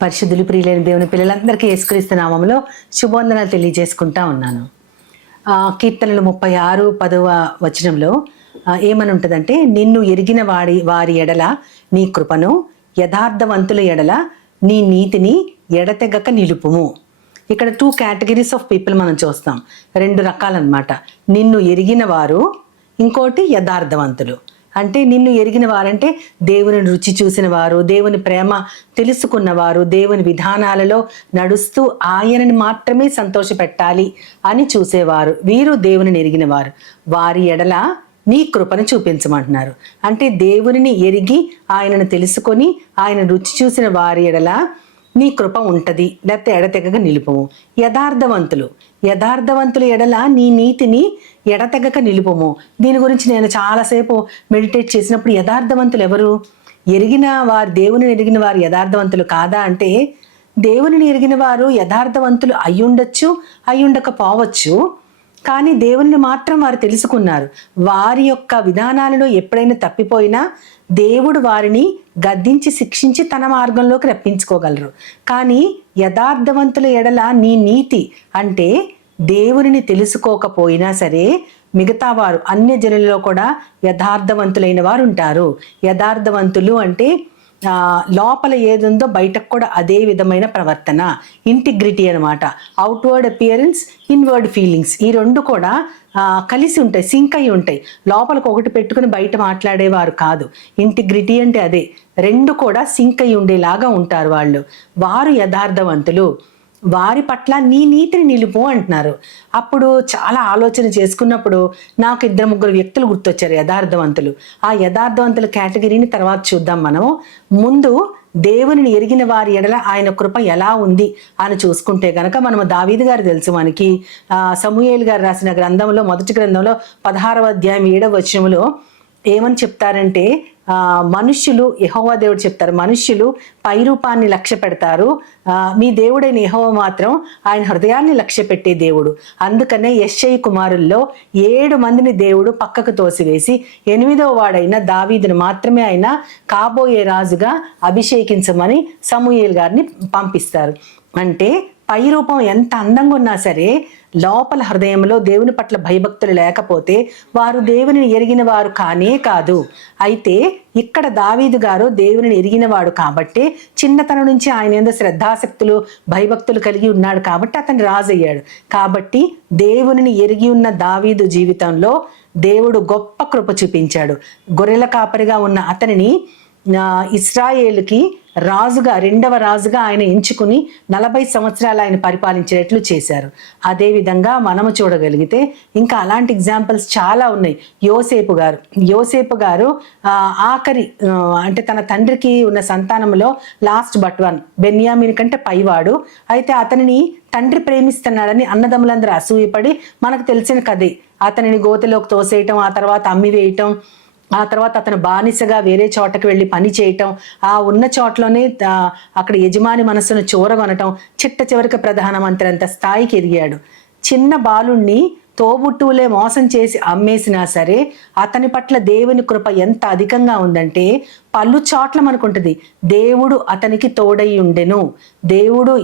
పరిశుద్ధులు ప్రియులైన దేవుని పిల్లలందరికీ యేసుక్రీస్తు నామములో శుభవందనాలు తెలియజేసుకుంటా ఉన్నాను. కీర్తనలు 36:10 ఏమని ఉంటుందంటే, నిన్ను ఎరిగిన వారి ఎడల నీ కృపను, యథార్థవంతుల ఎడల నీ నీతిని ఎడతెగక నిలుపుము. ఇక్కడ 2 కేటగిరీస్ ఆఫ్ పీపుల్ మనం చూస్తాం. 2 రకాలన్నమాట. నిన్ను ఎరిగిన వారు, ఇంకోటి యథార్థవంతులు. అంటే నిన్ను ఎరిగిన వారంటే దేవుని రుచి చూసిన వారు, దేవుని ప్రేమ తెలుసుకున్నవారు, దేవుని విధానాలలో నడుస్తూ ఆయనని మాత్రమే సంతోషపెట్టాలి అని చూసేవారు. వీరు దేవుని ఎరిగిన వారు. వారి ఎడల నీ కృపను చూపించమంటున్నారు. అంటే దేవుని ఎరిగి ఆయనను తెలుసుకొని ఆయన రుచి చూసిన వారి ఎడల నీ కృప ఉంటది, లేకపోతే ఎడతెగక నిలుపము. యథార్థవంతుల ఎడల నీ నీతిని ఎడతెగక నిలుపము. దీని గురించి నేను చాలాసేపు మెడిటేట్ చేసినప్పుడు, యథార్థవంతులు ఎవరు? దేవుని ఎరిగిన వారు యథార్థవంతులు కాదా అంటే, దేవుని ఎరిగిన వారు యథార్థవంతులు అయ్యుండొచ్చు, అయ్యుండకపోవచ్చు. కానీ దేవుని మాత్రం వారు తెలుసుకున్నారు. వారి యొక్క విధానాలలో ఎప్పుడైనా తప్పిపోయినా దేవుడు వారిని గద్దించి శిక్షించి తన మార్గంలోకి రప్పించుకోగలరు. కానీ యథార్థవంతుల ఎడల నీ నీతి అంటే, దేవుని తెలుసుకోకపోయినా సరే మిగతా వారు అన్య జనులలో కూడా యథార్థవంతులైన వారు ఉంటారు. యథార్థవంతులు అంటే లోపల ఏదుందో బయటకు కూడా అదే విధమైన ప్రవర్తన, ఇంటిగ్రిటీ అనమాట. అవుట్వర్డ్ అపియరెన్స్, ఇన్వర్డ్ ఫీలింగ్స్, ఈ 2 కూడా కలిసి ఉంటాయి, సింక్ అయి ఉంటాయి. లోపలికి ఒకటి పెట్టుకుని బయట మాట్లాడేవారు కాదు. ఇంటిగ్రిటీ అంటే అదే. 2 కూడా సింక్ అయి ఉండేలాగా ఉంటారు వాళ్ళు. వారు యథార్థవంతులు. వారి పట్ల నీ నీతిని నిలుపు అంటున్నారు. అప్పుడు చాలా ఆలోచన చేసుకున్నప్పుడు నాకు 2-3 వ్యక్తులు గుర్తొచ్చారు, యథార్థవంతులు. ఆ యథార్థవంతుల కేటగిరీని తర్వాత చూద్దాం. మనం ముందు దేవుని ఎరిగిన వారి ఎడల ఆయన కృప ఎలా ఉంది అని చూసుకుంటే గనక, మనము దావీదు గారు తెలుసు మనకి. సమూయేలు గారు రాసిన గ్రంథంలో, మొదటి గ్రంథంలో 16వ అధ్యాయం 7వ వచనంలో ఏమని చెప్తారంటే, మనుష్యులు, యెహోవా దేవుడు చెప్తారు, మనుష్యులు పై రూపాన్ని లక్ష్య పెడతారు, మీ దేవుడైన యెహోవా మాత్రం ఆయన హృదయాన్ని లక్ష్య పెట్టే దేవుడు. అందుకనే యెష్షయి కుమారుల్లో 7 మందిని దేవుడు పక్కకు తోసివేసి 8వ వాడైన దావీదును మాత్రమే ఆయన కాబోయే రాజుగా అభిషేకించమని సమూయేలు గారిని పంపిస్తారు. అంటే పై రూపం ఎంత అందంగా ఉన్నా సరే లోపల హృదయంలో దేవుని పట్ల భయభక్తులు లేకపోతే వారు దేవుని ఎరిగిన వారు కానే కాదు. అయితే ఇక్కడ దావీదు గారు దేవుని ఎరిగినవాడు కాబట్టి, చిన్నతనం నుంచి ఆయన యందు శ్రద్ధాసక్తులు భయభక్తులు కలిగి ఉన్నాడు కాబట్టి అతను రాజు అయ్యాడు. కాబట్టి దేవుని ఎరిగి ఉన్న దావీదు జీవితంలో దేవుడు గొప్ప కృప చూపించాడు. గొర్రెల కాపరిగా ఉన్న అతనిని ఇశ్రాయేలుకి రాజుగా, 2వ రాజుగా ఆయన ఎంచుకుని 40 సంవత్సరాలు ఆయన పరిపాలించేట్లు చేశారు. అదేవిధంగా మనము చూడగలిగితే ఇంకా అలాంటి ఎగ్జాంపుల్స్ చాలా ఉన్నాయి. యోసేపు గారు ఆఖరి అంటే తన తండ్రికి ఉన్న సంతానంలో లాస్ట్ బట్ వన్, బెన్యామీన్ కంటే పైవాడు. అయితే అతనిని తండ్రి ప్రేమిస్తున్నాడని అన్నదమ్ములందరూ అసూయపడి, మనకు తెలిసిన కథే, అతనిని గోతిలోకి తోసేయటం, ఆ తర్వాత అమ్మివేయటం, ఆ తర్వాత అతను బానిసగా వేరే చోటకి వెళ్ళి పని చేయటం, ఆ ఉన్న చోట్లోనే అక్కడ యజమాని మనసును చూరగొనటం, చివరికి ప్రధానమంత్రి అంత స్థాయికి ఎదిగాడు. చిన్న బాలుణ్ణి తోబుట్టువులే మోసం చేసి అమ్మేసినా సరే అతని పట్ల దేవుని కృప ఎంత అధికంగా ఉందంటే, పలు చోట్ల మనకుంటుంది దేవుడు అతనికి తోడై ఉండెను, దేవుడు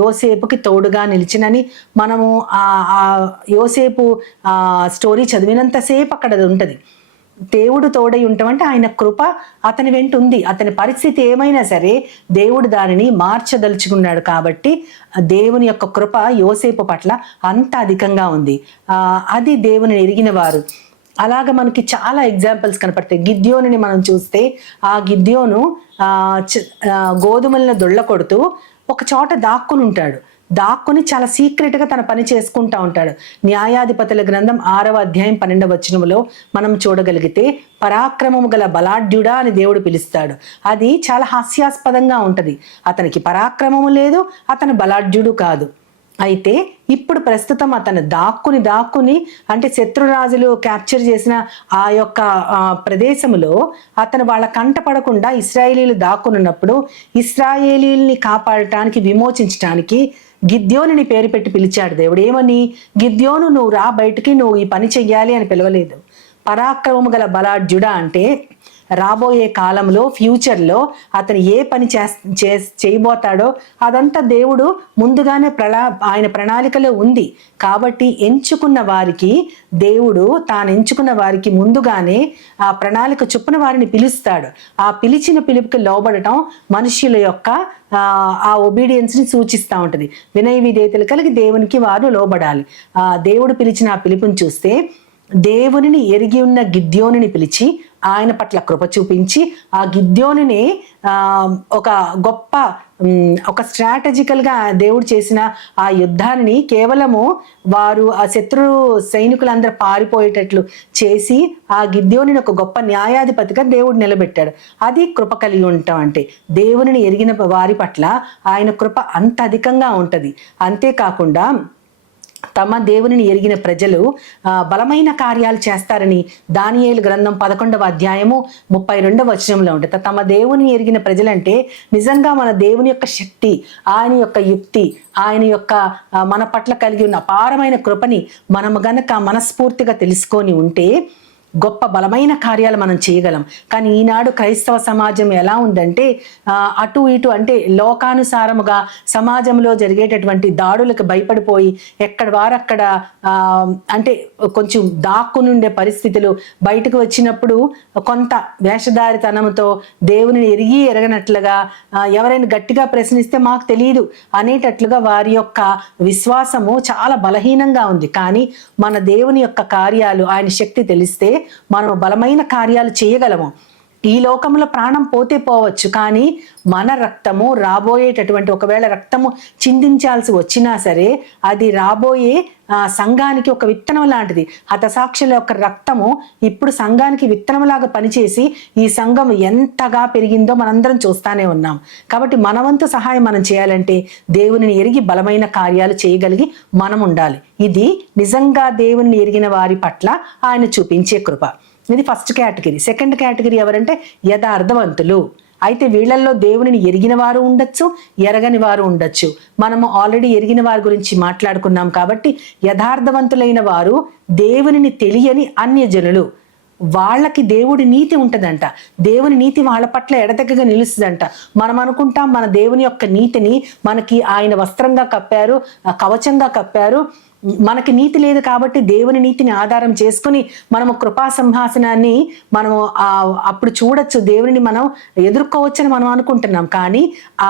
యోసేపుకి తోడుగా నిలిచినని మనము ఆ యోసేపు స్టోరీ చదివినంతసేపు అక్కడ అది ఉంటుంది. దేవుడు తోడై ఉంటామంటే ఆయన కృప అతని వెంట ఉంది. అతని పరిస్థితి ఏమైనా సరే దేవుడు దానిని మార్చదలుచుకున్నాడు. కాబట్టి దేవుని యొక్క కృప యోసేపు పట్ల అంత అధికంగా ఉంది. అది దేవుని ఎరిగిన వారు. అలాగ మనకి చాలా ఎగ్జాంపుల్స్ కనపడతాయి. గిద్యోనుని మనం చూస్తే, ఆ గిద్యోను గోధుమలను దొళ్ళ కొడుతూ ఒక చోట దాక్కుని చాలా సీక్రెట్గా తన పని చేసుకుంటా ఉంటాడు. న్యాయాధిపతుల గ్రంథం 6వ అధ్యాయం 12వ వచనంలో మనం చూడగలిగితే, పరాక్రమము గల బలాఢ్యుడా అని దేవుడు పిలుస్తాడు. అది చాలా హాస్యాస్పదంగా ఉంటది. అతనికి పరాక్రమము లేదు, అతను బలాఢ్యుడు కాదు. అయితే ఇప్పుడు ప్రస్తుతం అతను దాక్కుని అంటే శత్రురాజులు క్యాప్చర్ చేసిన ఆ యొక్క ప్రదేశంలో అతను వాళ్ళ కంట పడకుండా ఇశ్రాయేలీలు దాక్కునున్నప్పుడు, ఇశ్రాయేలీల్ని కాపాడటానికి, విమోచించడానికి గిద్యోనుని పేరు పెట్టి పిలిచాడు దేవుడు. ఏమని? గిద్యోను, నువ్వు రా బయటికి, నువ్వు ఈ పని చెయ్యాలి అని పిలవలేదు. పరాక్రమము గల బలాఢ్యుడా అంటే రాబోయే కాలంలో ఫ్యూచర్లో అతను ఏ పని చేయబోతాడో అదంతా దేవుడు ముందుగానే ఆయన ప్రణాళికలో ఉంది. కాబట్టి ఎంచుకున్న వారికి దేవుడు తాను ఎంచుకున్న వారికి ముందుగానే ఆ ప్రణాళిక చొప్పున వారిని పిలుస్తాడు. ఆ పిలిచిన పిలుపుకి లోబడటం మనుష్యుల యొక్క ఆ ఒబీడియన్స్ని సూచిస్తూ ఉంటుంది. వినయ విధేయతలు కలిగి దేవునికి వారు లోబడాలి. దేవుడు పిలిచిన ఆ పిలుపుని చూస్తే దేవునిని ఎరిగి ఉన్న గిద్యోనుని పిలిచి ఆయన పట్ల కృప చూపించి ఆ గిద్యోనుని ఒక గొప్ప ఒక స్ట్రాటజికల్గా దేవుడు చేసిన ఆ యుద్ధాన్ని కేవలము వారు ఆ శత్రు సైనికులందరూ పారిపోయేటట్లు చేసి ఆ గిద్యోనుని ఒక గొప్ప న్యాయాధిపతిగా దేవుడు నిలబెట్టాడు. అది కృప కలిగి ఉంటాం. అంటే దేవునిని ఎరిగిన వారి పట్ల ఆయన కృప అంత అధికంగా ఉంటుంది. అంతేకాకుండా తమ దేవునిని ఎరిగిన ప్రజలు బలమైన కార్యాలు చేస్తారని దానియేలు గ్రంథం 11వ అధ్యాయము 32వ వచనంలో ఉంటుంది. తమ దేవుని ఎరిగిన ప్రజలంటే నిజంగా మన దేవుని యొక్క శక్తి, ఆయన యొక్క యుక్తి, ఆయన యొక్క మన పట్ల కలిగి ఉన్న అపారమైన కృపని మనము గనక మనస్ఫూర్తిగా తెలుసుకొని ఉంటే గొప్ప బలమైన కార్యాలు మనం చేయగలం. కానీ ఈనాడు క్రైస్తవ సమాజం ఎలా ఉందంటే అటు ఇటు అంటే లోకానుసారముగా సమాజంలో జరిగేటటువంటి దాడులకు భయపడిపోయి ఎక్కడ వారక్కడ అంటే కొంచెం దాక్కునుండే పరిస్థితులు, బయటకు వచ్చినప్పుడు కొంత వేషధారితనంతో దేవుని ఎరిగి ఎరగనట్లుగా ఎవరైనా గట్టిగా ప్రశ్నిస్తే మాకు తెలియదు అనేటట్లుగా వారి యొక్క విశ్వాసము చాలా బలహీనంగా ఉంది. కానీ మన దేవుని యొక్క కార్యాలు, ఆయన శక్తి తెలిస్తే మనం బలమైన కార్యాలు చేయగలము. ఈ లోకంలో ప్రాణం పోతే పోవచ్చు, కానీ మన రక్తము రాబోయేటటువంటి ఒకవేళ రక్తము చిందించాల్సి వచ్చినా సరే అది రాబోయే సంఘానికి ఒక విత్తనం లాంటిది. హతసాక్షుల యొక్క రక్తము ఇప్పుడు సంఘానికి విత్తనంలాగా పనిచేసి ఈ సంఘం ఎంతగా పెరిగిందో మనందరం చూస్తానే ఉన్నాం. కాబట్టి మన వంతు సహాయం మనం చేయాలంటే దేవునిని ఎరిగి బలమైన కార్యాలు చేయగలిగి మనం ఉండాలి. ఇది నిజంగా దేవుని ఎరిగిన వారి పట్ల ఆయన చూపించే కృప. ఇది ఫస్ట్ కేటగిరీ. సెకండ్ కేటగిరీ ఎవరంటే యథార్థవంతులు. అయితే వీళ్ళల్లో దేవునిని ఎరిగిన వారు ఉండొచ్చు, ఎరగని వారు ఉండొచ్చు. మనము ఆల్రెడీ ఎరిగిన వారి గురించి మాట్లాడుకున్నాం కాబట్టి యథార్థవంతులైన వారు దేవునిని తెలియని అన్యజనులు. వాళ్ళకి దేవుడి నీతి ఉంటుందంట. దేవుని నీతి వాళ్ళ పట్ల ఎడతెగగా నిలుస్తుందంట. మనం అనుకుంటాం మన దేవుని యొక్క నీతిని మనకి ఆయన వస్త్రంగా కప్పారు, కవచంగా కప్పారు, మనకి నీతి లేదు కాబట్టి దేవుని నీతిని ఆధారం చేసుకుని మనము కృపా సింహాసనాన్ని మనము అప్పుడు చూడొచ్చు, దేవుని మనం ఎదుర్కోవచ్చని మనం అనుకుంటున్నాం. కానీ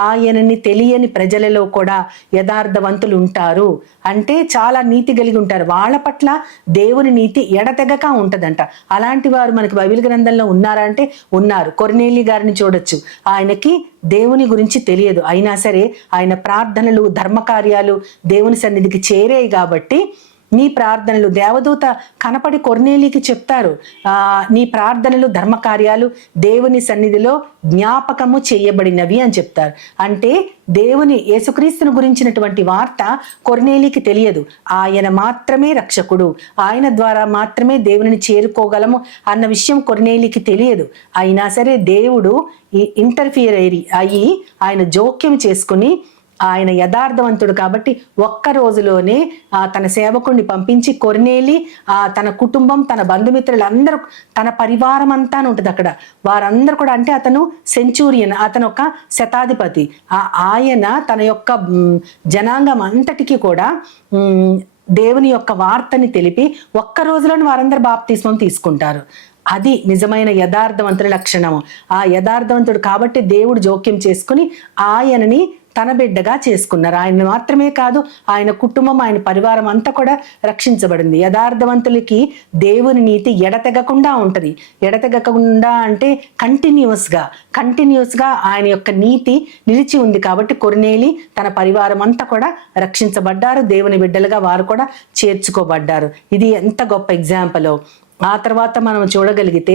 ఆయనని తెలియని ప్రజలలో కూడా యథార్థవంతులు ఉంటారు. అంటే చాలా నీతి కలిగి ఉంటారు. వాళ్ళ పట్ల దేవుని నీతి ఎడతెగక ఉంటదంట. అలాంటి వారు మనకి బైబిల్ గ్రంథంలో ఉన్నారా అంటే ఉన్నారు. కొర్నేలి గారిని చూడొచ్చు. ఆయనకి దేవుని గురించి తెలియదు, అయినా సరే ఆయన ప్రార్థనలు, ధర్మకార్యాలు దేవుని సన్నిధికి చేరాయి కాబట్టి నీ ప్రార్థనలు, దేవదూత కనపడి కొర్నేలికి చెప్తారు, నీ ప్రార్థనలు, ధర్మకార్యాలు దేవుని సన్నిధిలో జ్ఞాపకము చేయబడినవి అని చెప్తారు. అంటే దేవుని యేసుక్రీస్తును గురించినటువంటి వార్త కొర్నేలికి తెలియదు. ఆయన మాత్రమే రక్షకుడు, ఆయన ద్వారా మాత్రమే దేవుని చేరుకోగలము అన్న విషయం కొర్నేలికి తెలియదు. అయినా సరే దేవుడు ఇంటర్ఫియర్ అయ్యి ఆయన జోక్యం చేసుకుని ఆయన యథార్థవంతుడు కాబట్టి ఒక్క రోజులోనే తన సేవకుడిని పంపించి కొర్నేలి తన కుటుంబం, తన బంధుమిత్రులందరూ, తన పరివారం అంతా ఉంటుంది అక్కడ. వారందరూ కూడా, అంటే అతను సెంచూరియన్, అతను ఒక శతాధిపతి. ఆయన తన యొక్క జనాంగం అంతటికి కూడా దేవుని యొక్క వార్తని తెలిపి ఒక్క రోజులోనే వారందరూ బాప్తిస్మం తీసుకుంటారు. అది నిజమైన యథార్థవంతుల లక్షణము. ఆ యథార్థవంతుడు కాబట్టి దేవుడు జోక్యం చేసుకుని ఆయనని తన బిడ్డగా చేసుకున్నారు. ఆయన మాత్రమే కాదు, ఆయన కుటుంబం, ఆయన పరివారం అంతా కూడా రక్షించబడింది. యథార్థవంతులకి దేవుని నీతి ఎడతెగకుండా ఉంటది. ఎడతెగకుండా అంటే కంటిన్యూస్గా ఆయన యొక్క నీతి నిలిచి ఉంది. కాబట్టి కొర్నేలి తన పరివారం అంతా కూడా రక్షించబడ్డారు. దేవుని బిడ్డలుగా వారు కూడా చేర్చుకోబడ్డారు. ఇది ఎంత గొప్ప ఎగ్జాంపుల్. ఆ తర్వాత మనం చూడగలిగితే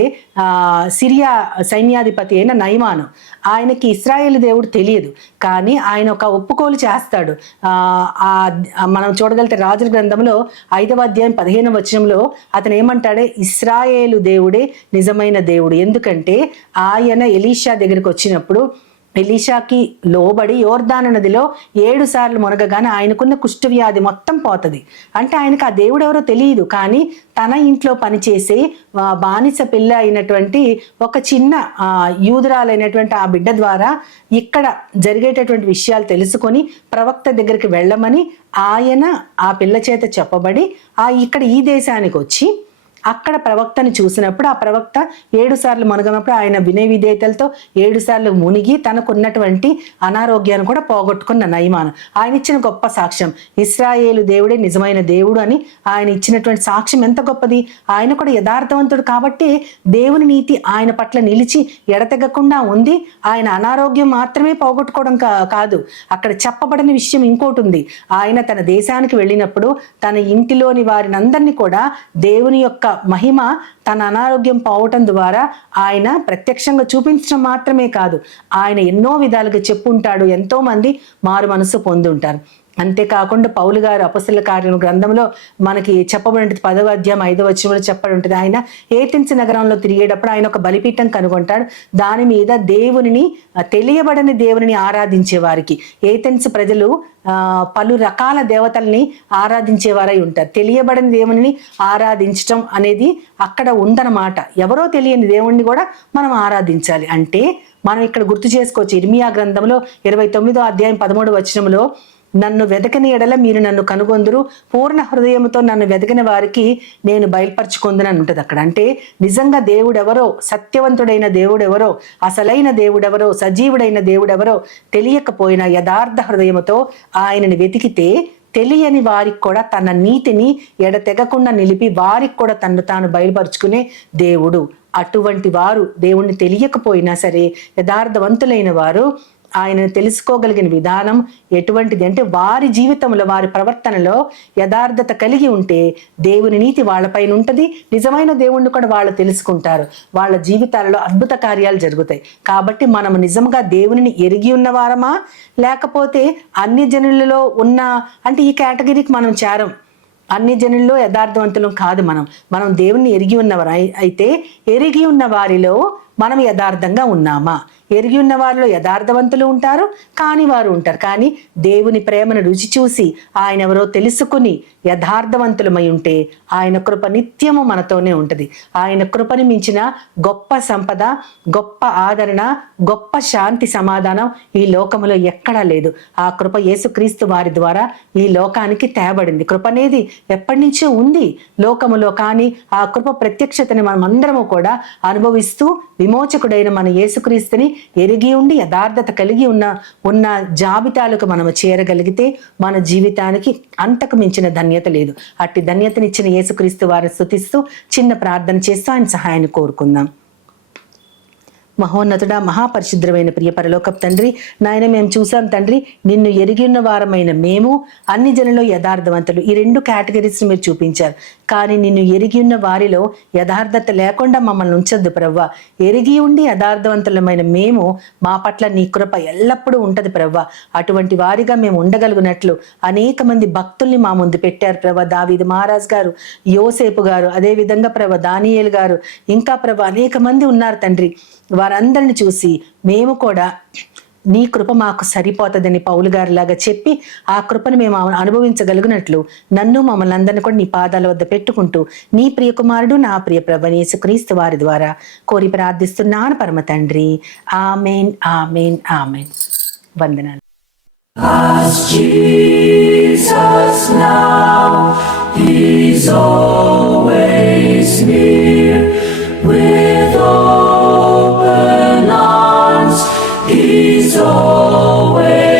సిరియా సైన్యాధిపతి అయిన నయమాను, ఆయనకి ఇశ్రాయేలు దేవుడు తెలియదు, కానీ ఆయన ఒక ఒప్పుకోలు చేస్తాడు. మనం చూడగలిగితే రాజుల గ్రంథంలో 5వ అధ్యాయం 15వ వచనంలో అతను ఏమంటాడే, ఇశ్రాయేలు దేవుడే నిజమైన దేవుడు. ఎందుకంటే ఆయన ఎలీషా దగ్గరికి వచ్చినప్పుడు ఎలీషాకి లోబడి యోర్దాను నదిలో 7 సార్లు మునగగానే ఆయనకున్న కుష్ఠవ్యాధి మొత్తం పోతుంది. అంటే ఆయనకు ఆ దేవుడు ఎవరో తెలియదు, కానీ తన ఇంట్లో పనిచేసే బానిస పిల్ల అయినటువంటి ఒక చిన్న యూదురాలైనటువంటి ఆ బిడ్డ ద్వారా ఇక్కడ జరిగేటటువంటి విషయాలు తెలుసుకొని ప్రవక్త దగ్గరికి వెళ్ళమని ఆయన ఆ పిల్ల చేత చెప్పబడి ఇక్కడ ఈ దేశానికి వచ్చి అక్కడ ప్రవక్తని చూసినప్పుడు ఆ ప్రవక్త 7 సార్లు మునగనప్పుడు ఆయన వినయ విధేయతలతో 7 సార్లు మునిగి తనకున్నటువంటి అనారోగ్యాన్ని కూడా పోగొట్టుకున్న నయమాను. ఆయన ఇచ్చిన గొప్ప సాక్ష్యం, ఇశ్రాయేలు దేవుడే నిజమైన దేవుడు అని ఆయన ఇచ్చినటువంటి సాక్ష్యం ఎంత గొప్పది. ఆయన కూడా యథార్థవంతుడు కాబట్టి దేవుని నీతి ఆయన పట్ల నిలిచి ఎడతెగకుండా ఉంది. ఆయన అనారోగ్యం మాత్రమే పోగొట్టుకోవడం కాదు, అక్కడ చెప్పబడిన విషయం ఇంకోటి ఉంది. ఆయన తన దేశానికి వెళ్ళినప్పుడు తన ఇంటిలోని వారిని అందరినీ కూడా దేవుని యొక్క మహిమ తన అనారోగ్యం పోవటం ద్వారా ఆయన ప్రత్యక్షంగా చూపించడం మాత్రమే కాదు, ఆయన ఎన్నో విధాలుగా చెప్పుంటాడు. ఎంతో మంది మారు మనసు పొంది ఉంటారు. అంతేకాకుండా పౌలు గారు అపొస్తలుల కార్యం గ్రంథంలో మనకి చెప్పబడి 10వ అధ్యాయం 5వ వచనంలో చెప్పబడి ఉంటుంది. ఆయన ఏథెన్స్ నగరంలో తిరిగేటప్పుడు ఆయన ఒక బలిపీఠం కనుగొంటాడు. దాని మీద తెలియబడని దేవుని ఆరాధించే వారికి, ఏథెన్స్ ప్రజలు పలు రకాల దేవతల్ని ఆరాధించేవారై ఉంటారు. తెలియబడని దేవుని ఆరాధించటం అనేది అక్కడ ఉందన్నమాట. ఎవరో తెలియని దేవుణ్ణి కూడా మనం ఆరాధించాలి. అంటే మనం ఇక్కడ గుర్తు చేసుకోవచ్చు, ఇర్మియా గ్రంథంలో 29వ అధ్యాయం 13వ వచనంలో నన్ను వెదకని ఎడల మీరు నన్ను కనుగొందురు, పూర్ణ హృదయంతో నన్ను వెదకిన వారికి నేను బయలుపరచుకుందని ఉంటుంది అక్కడ. అంటే నిజంగా దేవుడెవరో, సత్యవంతుడైన దేవుడెవరో, అసలైన దేవుడెవరో, సజీవుడైన దేవుడెవరో తెలియకపోయినా యథార్థ హృదయముతో ఆయనని వెతికితే తెలియని వారికి కూడా తన నీతిని ఎడతెగకుండా నిలిపి వారికి కూడా తను తాను బయలుపరుచుకునే దేవుడు. అటువంటి వారు దేవుణ్ణి తెలియకపోయినా సరే యథార్థవంతులైన వారు ఆయనను తెలుసుకోగలిగిన విధానం ఎటువంటిది అంటే వారి జీవితంలో వారి ప్రవర్తనలో యథార్థత కలిగి ఉంటే దేవుని నీతి వాళ్ళపైన ఉంటుంది. నిజమైన దేవుణ్ణి కూడా వాళ్ళు తెలుసుకుంటారు. వాళ్ళ జీవితాలలో అద్భుత కార్యాలు జరుగుతాయి. కాబట్టి మనం నిజంగా దేవుని ఎరిగి ఉన్నవారమా, లేకపోతే అన్ని జనులలో ఉన్న అంటే ఈ కేటగిరీకి మనం చేరం. అన్ని జనుల్లో యథార్థవంతులం కాదు. మనం దేవుణ్ణి ఎరిగి ఉన్నవారు అయితే ఎరిగి ఉన్న వారిలో మనం యథార్థంగా ఉన్నామా? ఎరిగి ఉన్న వారిలో యథార్థవంతులు ఉంటారు, కాని వారు ఉంటారు. కానీ దేవుని ప్రేమను రుచి చూసి ఆయన ఎవరో తెలుసుకుని యథార్థవంతులమై ఉంటే ఆయన కృప నిత్యము మనతోనే ఉంటుంది. ఆయన కృపని మించిన గొప్ప సంపద, గొప్ప ఆదరణ, గొప్ప శాంతి సమాధానం ఈ లోకములో ఎక్కడా లేదు. ఆ కృప యేసుక్రీస్తు వారి ద్వారా ఈ లోకానికి తేబడింది. కృప అనేది ఎప్పటి నుంచో ఉంది లోకములో, కానీ ఆ కృప ప్రత్యక్షతని మనం అందరము కూడా అనుభవిస్తూ విమోచకుడైన మన యేసుక్రీస్తుని ఎరిగి ఉండి యథార్థత కలిగి ఉన్న జాబితాలకు మనము చేరగలిగితే మన జీవితానికి అంతకు మించిన ధన్యత లేదు. అట్టి ధన్యతనిచ్చిన యేసుక్రీస్తు వారిని స్తుతిస్తూ చిన్న ప్రార్థన చేస్తూ ఆయన సహాయాన్ని కోరుకుందాం. మహోన్నతుడా, మహాపరిశుద్రమైన ప్రియ పరలోకపు తండ్రి, నాయన మేము చూసాం తండ్రి, నిన్ను ఎరిగి ఉన్న వారమైన మేము, అన్ని జనుల్లో యథార్థవంతులు, ఈ 2 కేటగిరీస్ మీరు చూపించారు. కానీ నిన్ను ఎరిగి ఉన్న వారిలో యథార్థత లేకుండా మమ్మల్ని ఉంచొద్దు ప్రవ్వా. ఎరిగి ఉండి యథార్థవంతులమైన మేము, మా పట్ల నీ కృప ఎల్లప్పుడూ ఉంటది ప్రవ్వా. అటువంటి వారిగా మేము ఉండగలిగినట్లు అనేక మంది భక్తుల్ని మా ముందు పెట్టారు ప్రవ్వా. దావీదు మహారాజ్ గారు, యోసేపు గారు, అదే విధంగా ప్రవ్వా దానియేలు గారు, ఇంకా ప్రవ్వా అనేక మంది ఉన్నారు తండ్రి. వారందరిని చూసి మేము కూడా నీ కృప మాకు సరిపోతుందని పౌలు గారిలాగా చెప్పి ఆ కృపను మేము అనుభవించగలిగినట్లు నన్ను మమ్మల్ని అందరినీ కూడా నీ పాదాల వద్ద పెట్టుకుంటూ నీ ప్రియకుమారుడు నా ప్రియ ప్రభువైన యేసుక్రీస్తు వారి ద్వారా కోరి ప్రార్థిస్తున్నాను పరమ తండ్రి. ఆమేన్, ఆమేన్, ఆమేన్. వందనాలు. As Jesus now is always near with open arms, he's always